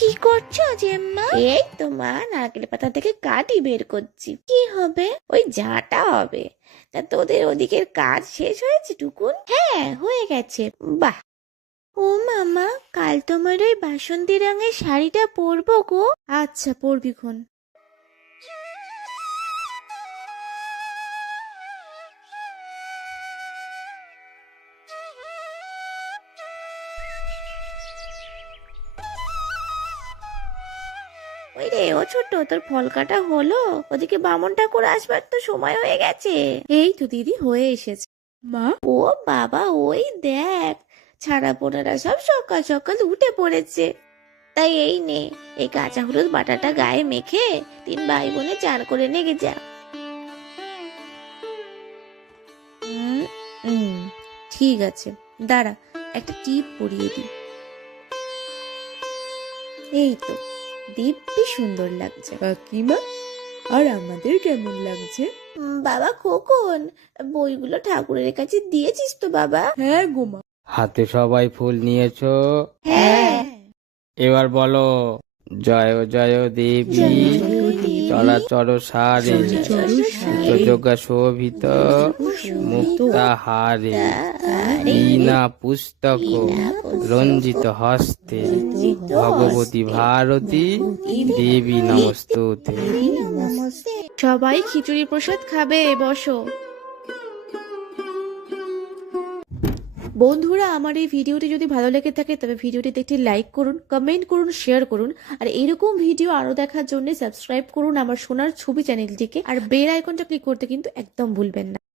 কি করছো জেম্মা এই তো মা নারকেল পাতা থেকে কাটি বের করছি কি হবে ওই ঝাঁটা হবে তা তোদের ওদিকের কাজ শেষ হয়েছে টুকুন হ্যাঁ হয়ে গেছে বাহ ও মামা কাল তোমার ওই বাসন্তী রঙের শাড়িটা পরবো গো আচ্ছা পরবি খুন ওই রে ও ছোট তোর ফল কাটা হলো ওদিকে বামন ঠাকুর আসবার তো সময় হয়ে গেছে এই তো দিদি হয়ে এসেছে মা ও বাবা ওই দেখ ছাড়া পোনারা সব সকাল সকাল উঠে পড়েছে তাই এই নে এই কাঁচা হলুদ বাটাটা গায়ে মেখে তিন ভাই বোনের চার করে নেগে যা হুম হুম ঠিক আছে দাঁড়া একটা টিপ পরিয়ে দিই এই তো দিব্যি সুন্দর লাগছে কাকিমা আর আমাদের কেমন লাগছে বাবা কখন বইগুলো ঠাকুরের কাছে দিয়েছিস তো বাবা হ্যাঁ গোমা হাতে সবাই ফুল নিয়েছো হ্যাঁ এবার বলো জয় জয় দেবী চলাচর সারে শোভিত মুক্তা হারে বিনা পুস্তক রঞ্জিত হস্তে ভগবতী ভারতী দেবী নমস্ত সবাই খিচুড়ি প্রসাদ খাবে বসো বন্ধুরা আমার এই ভিডিওটি যদি ভালো লেগে থাকে তবে ভিডিওটি একটি লাইক করুন কমেন্ট করুন শেয়ার করুন আর এরকম ভিডিও আরো দেখার জন্য সাবস্ক্রাইব করুন আমার সোনার ছবি চ্যানেলটিকে আর বেল আইকনটা ক্লিক করতে কিন্তু একদম ভুলবেন না